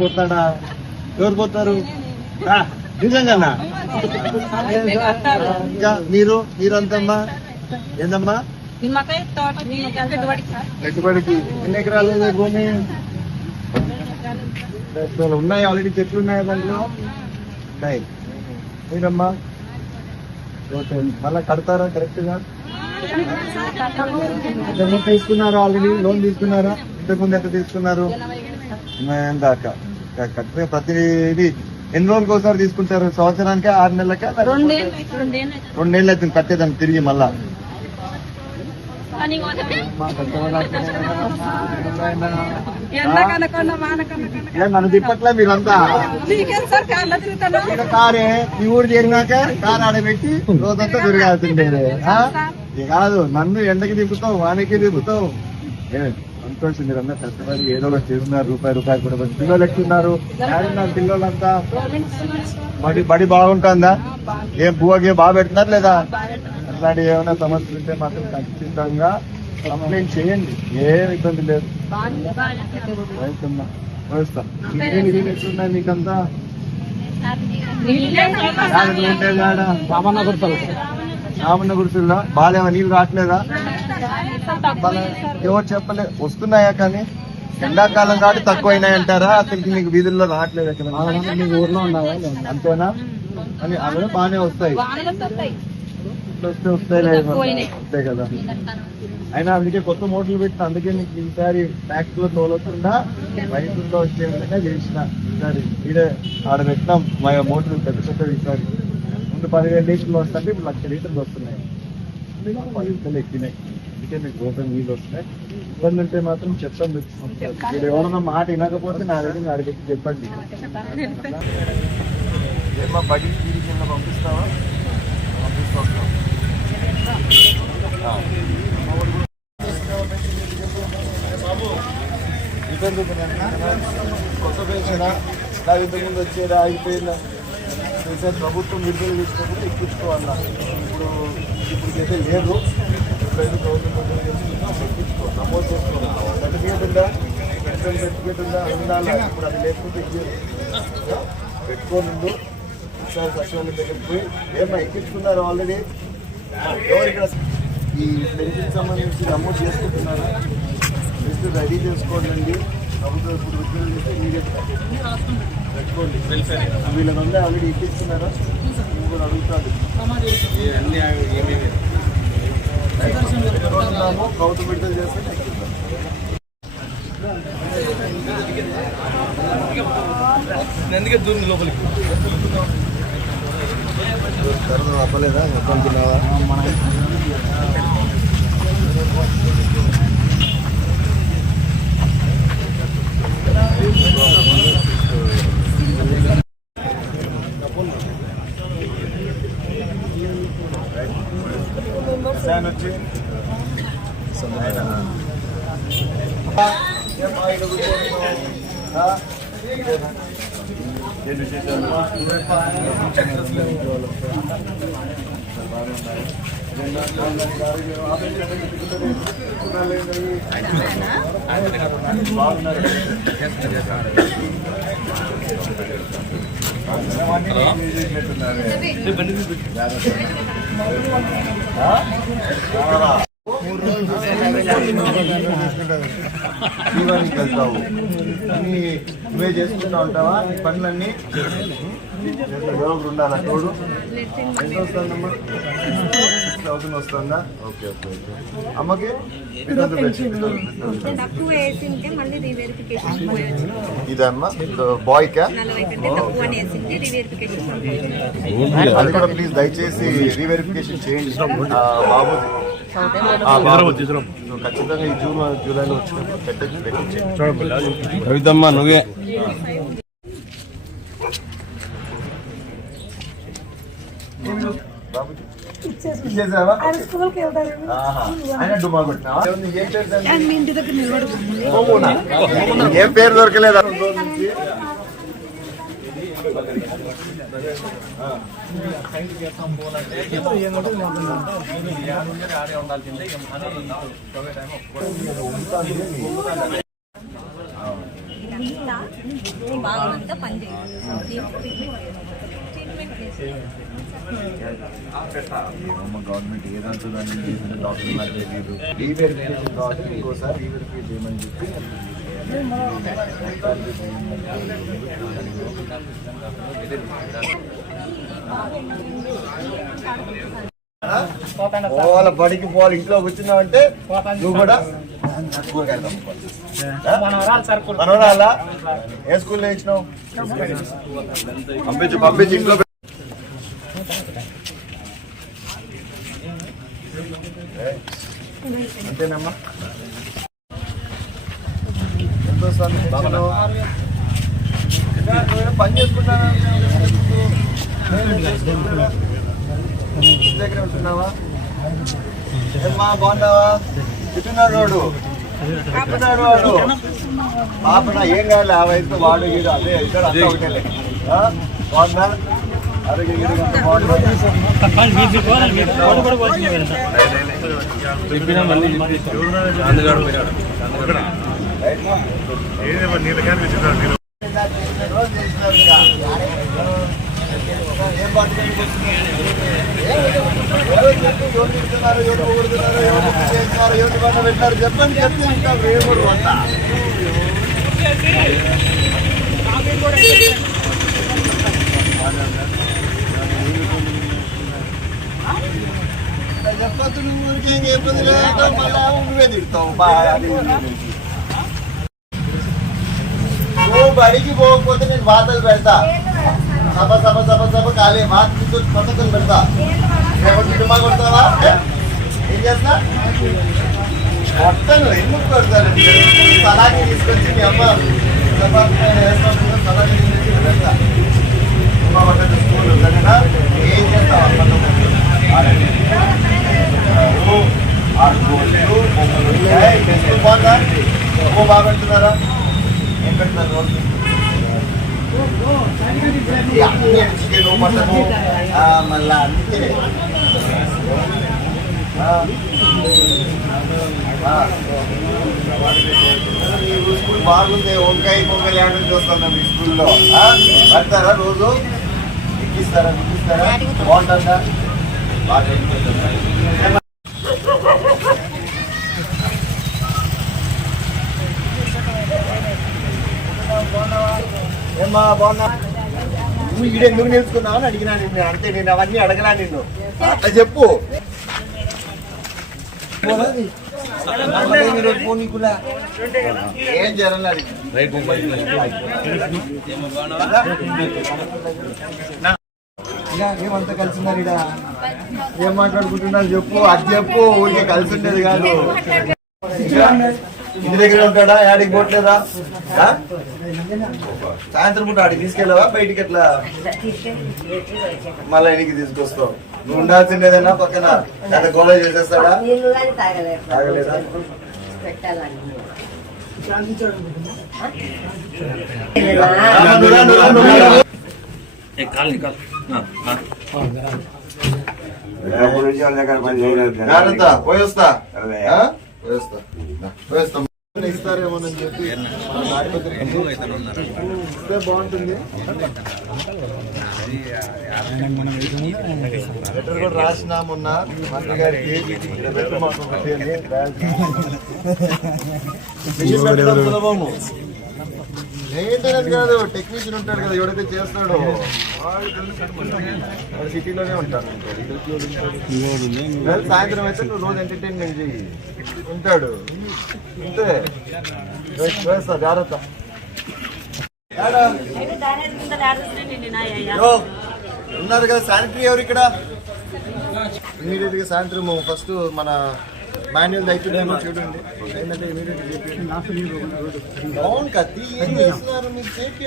పోతాడా? ఎవరు పోతారు నిజంగా? ఇంకా మీరంతమ్మా ఏందమ్మా? పెట్టుబడికి ఎన్ని ఎకరాలు భూమి ఉన్నాయి? ఆల్రెడీ చెట్లు ఉన్నాయి దాంట్లో ఉన్నాయి. మీరమ్మా మళ్ళా కడతారా కరెక్ట్ గా? తీసుకున్నారా? ఆల్రెడీ లోన్ తీసుకున్నారా? ఇంతకుముందు ఎంత తీసుకున్నారు? దాకా కరెక్ట్గా ప్రతి ఇది ఎన్ని రోజులకి ఒకసారి తీసుకుంటారు? సంవత్సరానికి 6 నెలలకా? 2 నెలలు అవుతుంది కట్టేదాన్ని తిరిగి మళ్ళా. నన్ను తిప్పట్లే మీరంతా. కారే మీ ఊరు చేరినాక కారు ఆడబెట్టి రోజంతా తిరగాల్సిందే కాదు. నన్ను ఎండకి తిప్పుతావు, వానకి తిప్పుతావు. సంతోషం, మీరన్నా కష్టపడి ఏదో ఒకటి చేస్తున్నారు. రూపాయి కూడా పిల్లలు ఎక్కున్నారు. పిల్లలంతా బడి బాగుంటుందా? ఏం పువ్వకి బాగా పెడుతున్నారు లేదా? అట్లాంటి ఏమైనా సమస్యలు ఉంటే మాత్రం ఖచ్చితంగా కంప్లైంట్ చేయండి. ఏం ఇబ్బంది లేదు. ఎట్లున్నాయి మీకంతా? రామన్న గుడిసెల్లో బాగాలేవా? నీళ్ళు రావట్లేదా? ఎవరు చెప్పలే. వస్తున్నాయా కానీ ఎండాకాలం కాబట్టి తక్కువైనాయంటారా? అసలు మీకు వీధుల్లో రావట్లేదు ఎక్కడ? మీకు ఊర్లో ఉన్నావా? అంతేనా? అని అవి బాగానే వస్తాయి. వస్తాయి కదా. అయినా అందుకే కొత్త మోటార్లు పెట్టిన. అందుకే నీకు ఈసారి ట్యాక్స్ లో తోలకుండా రైతుల్లో వచ్చే విధంగా చేసిన. ఈసారి ఇదే ఆడ పెట్టినాం మా మోటార్లు పెద్ద పెద్దవి. ఈసారి ముందు 15 లీటర్లు వస్తాయి, ఇప్పుడు 1,00,000 లీటర్లు వస్తున్నాయి. 10 లీటర్లు ఎక్కినాయి. అందుకే మీకు గోతం నీళ్ళు వస్తాయి. ఇబ్బంది ఉంటే మాత్రం చెప్పండి. మీరు ఎవరన్నా మాట వినకపోతే నా దగ్గర అడిగి చెప్పండి. ఏమో బడి కింద పంపిస్తావా? కొత్త పెన్షనా? నాకు ఇంతకుముందు వచ్చేదా? ఆగిపోయిందా? ఈసారి ప్రభుత్వం విడుదల చేసినప్పుడు ఎక్కించుకోవాలా. ఇప్పుడైతే లేదు. ఎప్పుడైతే ప్రభుత్వం ఎక్కించుకోవాలి, నమోదు చేసుకోవాలి. సర్టిఫికేట్ ఉందా? సర్టిఫికేట్ ఉందా? ఉండాలి. ఇప్పుడు అది లేకపోతే పెట్టుకోనుండు. ఈసారి సచివాలయం దగ్గరికి పోయి ఏమన్నా ఎక్కించుకున్నారు ఆల్రెడీ? ఎవరు ఇక్కడ ఈ పెన్షన్ సంబంధించి నమోదు చేసుకుంటున్నారా? లిస్ట్ రెడీ చేసుకోండి. ప్రభుత్వం ఇప్పుడు విడుదల చేస్తే ఇమీడియట్ పెట్టుకోండి. వీళ్ళ ఉందా? ఆల్రెడీ ఎక్కిస్తున్నారా? నేను కూడా అడుగుతాను. ప్రభుత్వం విడుదల చేస్తే ఎక్కిస్తాను. ఎందుకే దూరం లోపలికి అప్పలేదా? మొత్తం తిన్నావా? వచ్చి దీవానికి వెళ్తావు అన్ని నువ్వే చేసుకుంటా ఉంటావా? నీ పనులన్నీ ఎవరు ఉండాలా తోడు? ఎంత వస్తుందమ్మా? 6,000 వస్తుందా? Okay okay okay. అమ్మకి ఇదమ్మా బాయ్కా? అది కూడా ప్లీజ్ దయచేసి రీవెరిఫికేషన్ చేయండి బాబుది. ఖచ్చితంగా ఈ జూలైలో వచ్చినప్పుడు పెట్టించండి. కవితమ్మ నువ్వే ఇచ్చేసావా? ఏం పేరు దొరకలేదా? భాగమంతా పనిచేయదు. గవర్నమెంట్ ఏదంటుందని డాక్టర్ నాకు తెలియదు. రీవెరిఫికేషన్ కాబట్టి ఇంకోసారి రీవెరిఫై చేయమని చెప్పి పోవాలి, బడికి పోవాలి. ఇంట్లో కూర్చున్నావంటే నువ్వు కూడా మనవరాలా ఏ స్కూల్లో ఇచ్చినావు? పంపించి ఇంట్లో అంతేనమ్మా. ఎంత వస్తుంది పని చేసుకుంటాను దగ్గర ఉంటున్నావా? ఏమ్మా బాగున్నావా? తిట్టున్నాడు వాడు పాపన ఏం కావాలి ఆ వయసులో వాడు గీడు అదే ఇద్దరు అంతా ఒకటేలే. బాగున్నా ఏం తిడుతున్నారు, ఎవరు ఊడుతున్నారు, ఎవరు చేస్తున్నారు, ఎవరు పని పెట్టారు చెప్పండి. చెప్తే రేపు వంట చెప్పద్దు. నువ్వు ఊరికి ఏం చెప్పదు లేదా మళ్ళా నువ్వే తిడతావు. నువ్వు బడికి పోకపోతే నేను వార్తలు పెడతా. సభ సభ సభ సభ ఖాళీ వార్తలు పథకం పెడతా. సినిమా కొడతావా? ఏం చేస్తా కొట్టను. ఎందుకు కొడతాను? సలాకి తీసుకొచ్చి మీ అమ్మ సలాకి తీసుకొచ్చి పెడతా. సినిమా కొట్టదు స్కూల్ సరేనా? ఏం చేస్తావు? బాగుందా? బాగా పెడుతున్నారా? ఏం పెడుతున్నారు రోజు? చికెన్ మటను మళ్ళా అంతే. స్కూల్ బాగుంది. వంకాయ పొంగల్ ఏడాది చూస్తాను మీ స్కూల్లో. పెడతారా రోజు? ఎక్కిస్తారా బాగుంటుందా? బాగా ఏమ్మా బాగున్నా? నువ్వు ఈడ ఎందుకు నేర్చుకున్నావు అని అడిగినా నిన్ను. అంటే నేను అవన్నీ అడగలా నిన్ను. అట్లా చెప్పు. ఏం జరగలేదు. ఏమంతా కలిసిన్నారు ఇడ? ఏం మాట్లాడుకుంటున్నారు చెప్పు. అది చెప్పు. ఊరికే కలిసి ఉండేది కాదు. ఇంటి దగ్గర ఉంటాడా? ఆడికి పోవట్లేదా? సాయంత్రం పూట ఆడికి తీసుకెళ్ళావా బయటికి? ఎట్లా మళ్ళీ ఇంటికి తీసుకొస్తావు? నువ్వు ఉండాల్సిందేదన్నా పక్కన దాన్ని గోళ చేసేస్తాడా? తాగలేదా? పోయొస్తా ఇస్తారేమోనని చెప్పి ఇస్తే బాగుంటుంది. లెటర్ కూడా రాసినా మొన్న మంత్రి గారికి. సులభము మెయింటెనెన్స్ కాదు. టెక్నీషియన్ ఉంటాడు కదా, ఎవడైతే చేస్తాడో వాడు సిటీలోనే ఉంటాడు. సాయంత్రం అయితే నువ్వు రోజు ఎంటర్టైన్మెంట్ చెయ్యి. ఉంటాడు అంతే. వేస్తా జాగ్రత్త. ఉన్నారు కదా శానిటరీ ఎవరు ఇక్కడ? ఇమీడియట్ గా సాయంత్రం ఫస్ట్ మన మాన్యువల్ అవుతుందేమో చూడండి. ఏంటంటే ఇమీడియట్ అవును కత్తి ఏం చేస్తున్నారు మీరు?